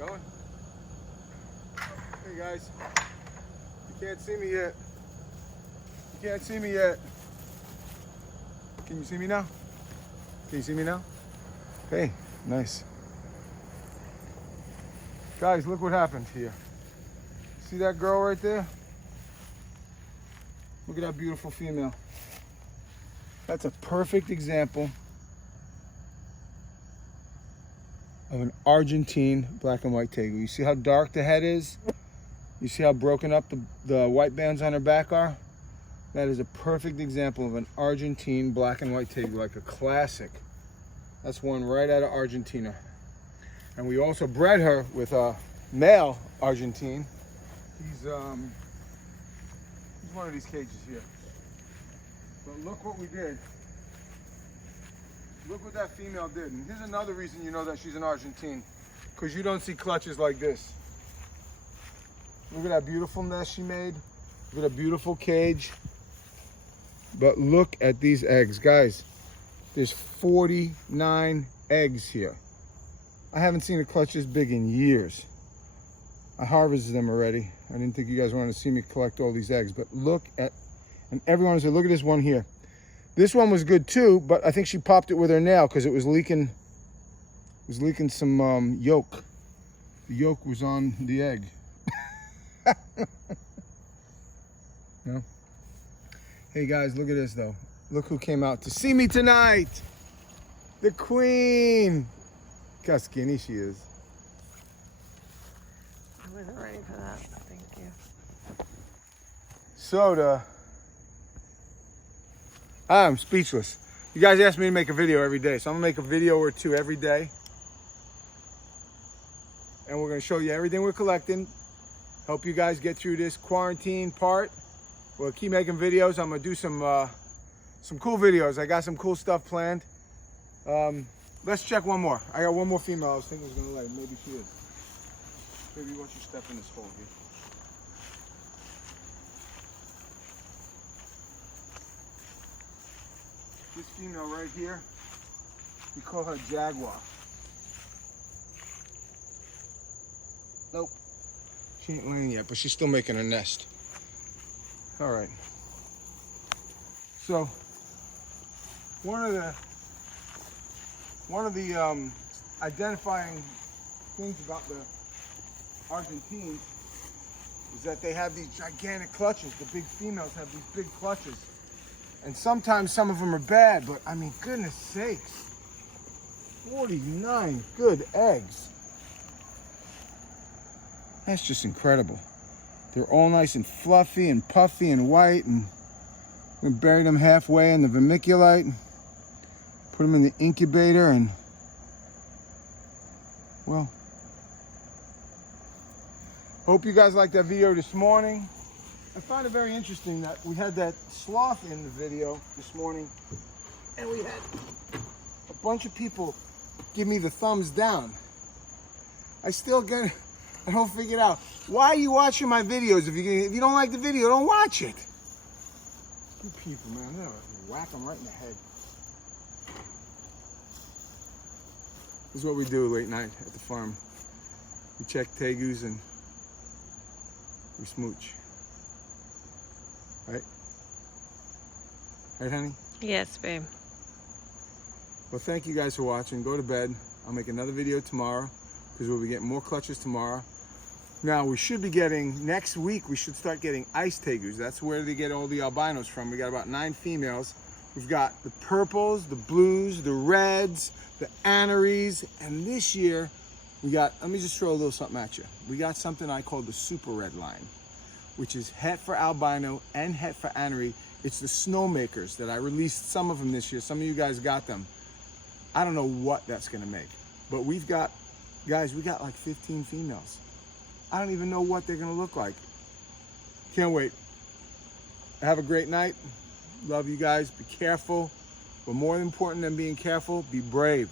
Going? Hey guys, you can't see me yet. You can't see me yet. Can you see me now? Can you see me now? Hey, nice. Guys, look what happened here. See that girl right there? Look at that beautiful female. That's a perfect example of an Argentine black and white Tegu. You see how dark the head is? You see how broken up the white bands on her back are? That is a perfect example of an Argentine black and white Tegu, like a classic. That's one right out of Argentina. And we also bred her with a male Argentine. He's one of these cages here. But look what we did. Look what that female did. And here's another reason you know that she's an Argentine. Because you don't see clutches like this. Look at that beautiful nest she made. Look at a beautiful cage. But look at these eggs. Guys, there's 49 eggs here. I haven't seen a clutch this big in years. I harvested them already. I didn't think you guys wanted to see me collect all these eggs. But look at, and everyone said, look at this one here. This one was good too, but I think she popped it with her nail because it was leaking some yolk. The yolk was on the egg. No? Hey guys, look at this though. Look who came out to see me tonight. The queen. Look how skinny she is. I wasn't ready for that. Thank you. Soda. I'm speechless. You guys asked me to make a video every day, so I'm gonna make a video or two every day. And we're gonna show you everything we're collecting. Help you guys get through this quarantine part. We'll keep making videos. I'm gonna do some cool videos. I got some cool stuff planned. Let's check one more. I got one more female I was thinking was gonna lay. Maybe she is. Maybe once you step in this hole here. This female right here, we call her Jaguar. Nope. She ain't laying yet, but she's still making a nest. All right. So, one of the identifying things about the Argentines is that they have these gigantic clutches. The big females have these big clutches. And sometimes some of them are bad, but I mean, goodness sakes, 49 good eggs. That's just incredible. They're all nice and fluffy and puffy and white, and we buried them halfway in the vermiculite, put them in the incubator, and well, hope you guys liked that video this morning. I found it very interesting that we had that sloth in the video this morning, and we had a bunch of people give me the thumbs down. I don't figure it out. Why are you watching my videos? If you don't like the video, don't watch it. You people, man, they'll whack them right in the head. This is what we do late night at the farm. We check Tegus and we smooch. Right? Right, honey? Yes, babe. Well, thank you guys for watching. Go to bed. I'll make another video tomorrow because we'll be getting more clutches tomorrow. Now, we should be getting, next week, we should start getting ice Tegus. That's where they get all the albinos from. We got about 9 females. We've got the purples, the blues, the reds, the aneries, and this year we got, let me just throw a little something at you. We got something I call the super red line, which is het for albino and het for anery. It's the snowmakers that I released some of them this year. Some of you guys got them. I don't know what that's gonna make, but we've got, guys, we got like 15 females. I don't even know what they're gonna look like. Can't wait. Have a great night. Love you guys. Be careful. But more important than being careful, be brave.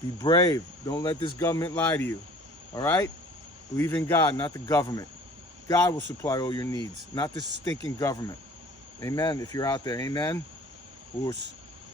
Be brave. Don't let this government lie to you. All right? Believe in God, not the government. God will supply all your needs, not this stinking government. Amen. If you're out there, amen. Oos.